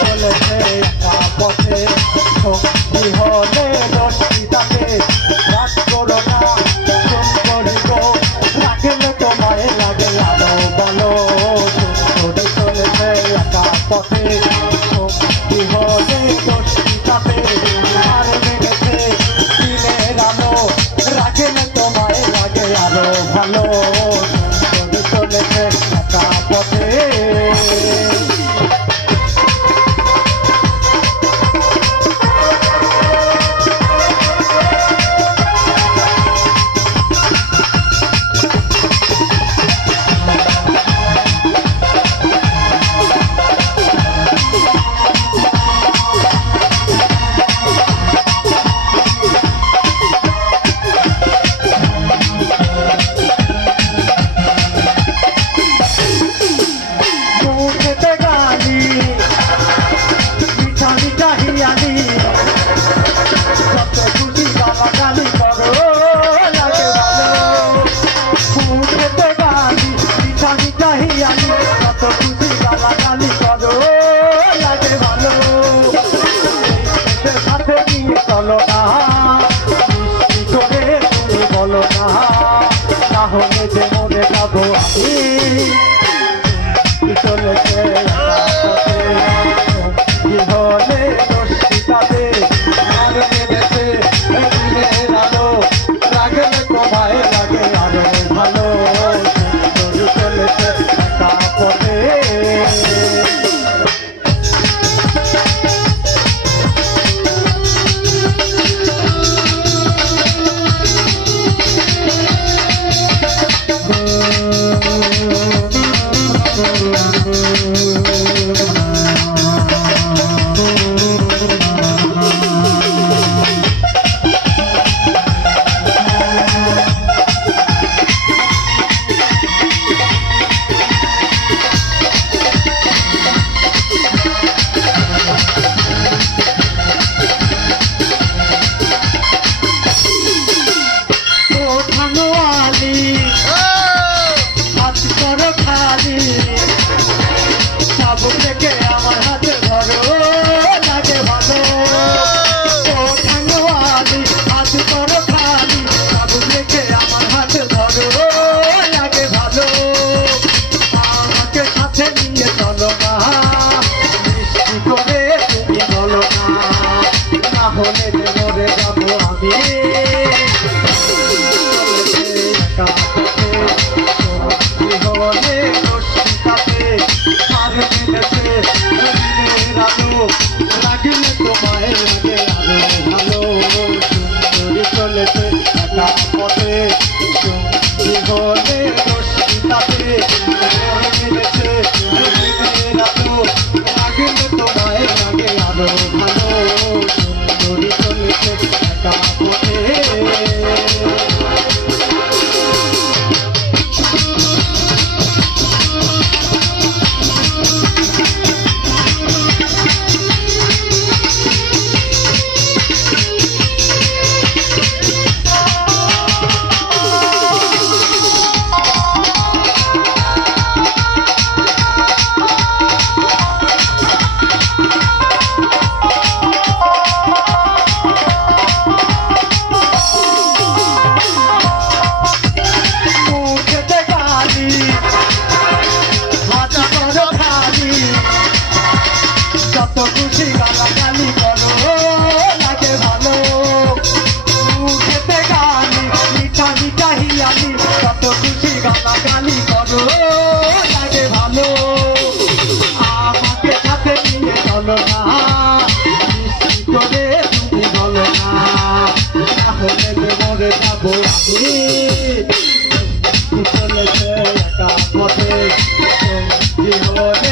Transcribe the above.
চলেছে পথে সঙ্গী হলে রশ্মিতাতে রাত করো না সুন্দরী গো রাখলে তোমায় লাগে আলো বলো সুন্দরী চলেছে একা পথে সঙ্গী হলে রশ্মিতাতে আর মেঘেছে দিনের আলো রাখলে তোমায় লাগে আরো ভালো সুন্দরী চলেছে একা পথে চলো না মিষ্টি করে তুমি বলো না তাহলে যে মনে যাবো আমি চলেছে কি হলে রশ্মিতাতে আর মেরেছে দিনের আলো রাগলে তোমায় লাগে আরো ভালো চলেছে একা পথে থেকে আমার হাতে ধরো লাগে ভালো ও ঠাঙ্গওয়ালি হাত করো খালি সাবু থেকে আমার হাতে ধরো লাগে ভালো আমাকে সাথে নিয়ে চলো না মিষ্টি করে তুমি বলো না না হলে যে মরে যাবো আমি একা পথে সঙ্গী হলে রশ্মিতাতে আর মেঘেছে দিনের আলো রাগলে তোমায় লাগে আলো ভালো সুন্দরী চলেছে একা পথে সঙ্গী হলে রশ্মিতাতে আর মেঘেছে দিনের আলো রাগলে তোমায় লাগে আলো ভালো সুন্দরী চলেছে একা পথে যত খুশি গালাগালি করো লাগে ভালো খেতে গালি মিঠা মিঠা হিয়ালি যত খুশি গালাগালি করো লাগে ভালো আমাকে সাথে নিয়ে চলো না মিষ্টি করে তুমি বলো না তাহলে যে মরে যাবো আমি চলেছে একা পথে সঙ্গী হলে